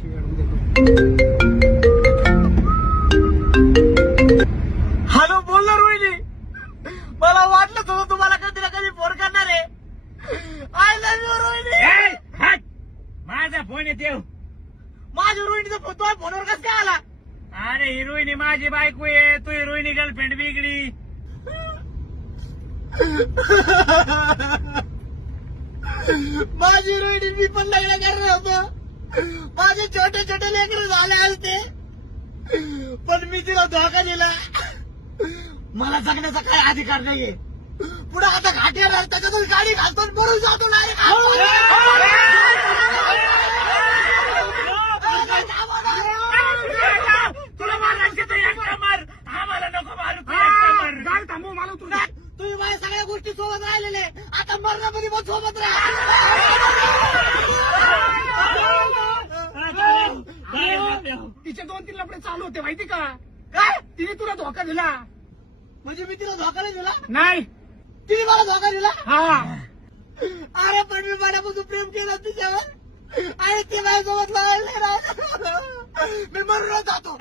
Hello, बोल ना रोहिणी. मला वाटलं तुझं तुम्हाला कधी ना कधी फोन करणार आहे. I love you Rohini. माझा फोन येते. माझ्या रोहिणीचा फोन तुझ्या फोनवर कसं काय आला? अरे ही रोहिणी माझी बायको आहे, तू ही रोहिणी गर्लफ्रेंड वेगळी. माझी रोहिणी मी पण लग्न करणार होतो. माझे छोटे छोटे लेकर झाले असते, पण मी तिला धोका दिला. मला जगण्याचा काय अधिकार नाहीये. पुढे आता घाटी येणार, त्याच्यातून गाडी घालतो आणि मरून जातो. तुला मारायचं तर एकटा मार, आम्हाला नको मारू. तू एकटा मार. गाडी थांबव मला. तुम्ही माझ्या सगळ्या गोष्टी सोबत राहिलेले, आता मरणामध्ये पण सोबत राहा. तिचे 2-3 लफडे चालू होते माहिती का? काय? तिने तुला धोका दिला. म्हणजे मी तिला धोका नाही दिला? नाही. तिने मला धोका दिला? हा. अरे पण मी मनापासून प्रेम केलं तिच्यावर, आणि ती माझ्यासोबत राहिलं. मी मरून जातो.